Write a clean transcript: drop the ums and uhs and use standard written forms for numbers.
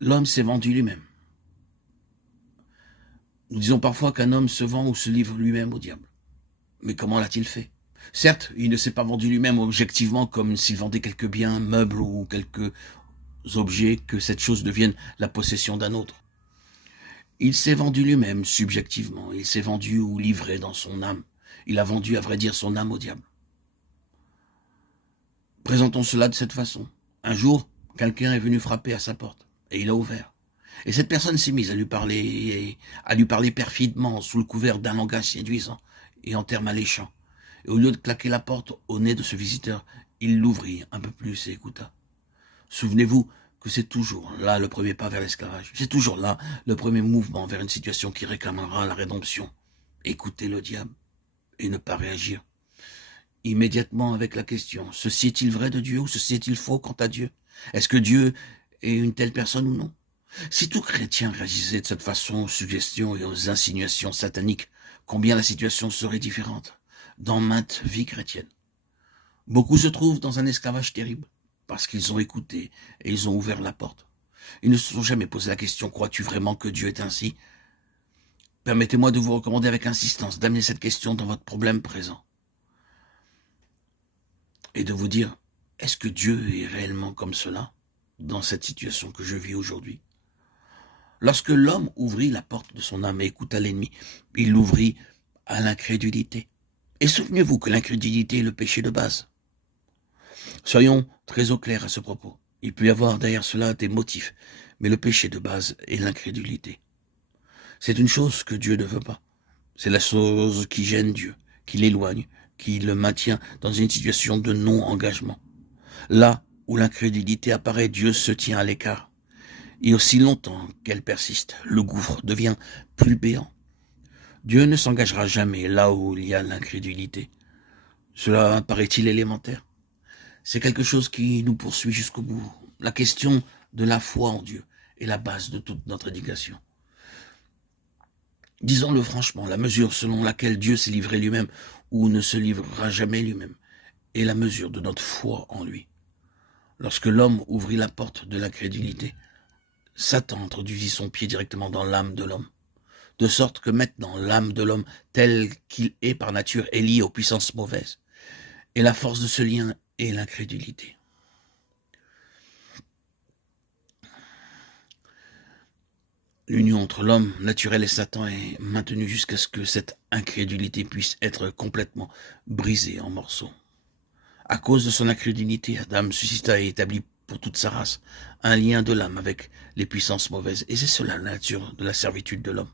L'homme s'est vendu lui-même. Nous disons parfois qu'un homme se vend ou se livre lui-même au diable. Mais comment l'a-t-il fait? Certes, il ne s'est pas vendu lui-même objectivement comme s'il vendait quelques biens, meubles ou quelques objets, que cette chose devienne la possession d'un autre. Il s'est vendu lui-même subjectivement, il s'est vendu ou livré dans son âme. Il a vendu, à vrai dire, son âme au diable. Présentons cela de cette façon. Un jour, quelqu'un est venu frapper à sa porte, et il a ouvert. Et cette personne s'est mise à lui parler perfidement, sous le couvert d'un langage séduisant et en termes alléchants. Et au lieu de claquer la porte au nez de ce visiteur, il l'ouvrit un peu plus et écouta. Souvenez-vous que c'est toujours là le premier pas vers l'esclavage. C'est toujours là le premier mouvement vers une situation qui réclamera la rédemption. Écoutez le diable et ne pas réagir. Immédiatement avec la question, ceci est-il vrai de Dieu ou ceci est-il faux quant à Dieu? Est-ce que Dieu est une telle personne ou non? Si tout chrétien réagissait de cette façon aux suggestions et aux insinuations sataniques, combien la situation serait différente dans maintes vies chrétiennes. Beaucoup se trouvent dans un esclavage terrible, parce qu'ils ont écouté et ils ont ouvert la porte. Ils ne se sont jamais posé la question, crois-tu vraiment que Dieu est ainsi? Permettez-moi de vous recommander avec insistance d'amener cette question dans votre problème présent. Et de vous dire, est-ce que Dieu est réellement comme cela, dans cette situation que je vis aujourd'hui? Lorsque l'homme ouvrit la porte de son âme et écouta l'ennemi, il l'ouvrit à l'incrédulité. Et souvenez-vous que l'incrédulité est le péché de base. Soyons très au clair à ce propos. Il peut y avoir derrière cela des motifs, mais le péché de base est l'incrédulité. C'est une chose que Dieu ne veut pas. C'est la chose qui gêne Dieu, qui l'éloigne, qui le maintient dans une situation de non-engagement. Là où l'incrédulité apparaît, Dieu se tient à l'écart. Et aussi longtemps qu'elle persiste, le gouffre devient plus béant. Dieu ne s'engagera jamais là où il y a l'incrédulité. Cela paraît-il élémentaire? C'est quelque chose qui nous poursuit jusqu'au bout. La question de la foi en Dieu est la base de toute notre éducation. Disons-le franchement, la mesure selon laquelle Dieu s'est livré lui-même ou ne se livrera jamais lui-même est la mesure de notre foi en lui. Lorsque l'homme ouvrit la porte de l'incrédulité, Satan introduisit son pied directement dans l'âme de l'homme, de sorte que maintenant l'âme de l'homme, tel qu'il est par nature, est liée aux puissances mauvaises. Et la force de ce lien est l'incrédulité. L'union entre l'homme naturel et Satan est maintenue jusqu'à ce que cette incrédulité puisse être complètement brisée en morceaux. À cause de son incrédulité, Adam suscita et établit pour toute sa race un lien de l'âme avec les puissances mauvaises. Et c'est cela la nature de la servitude de l'homme.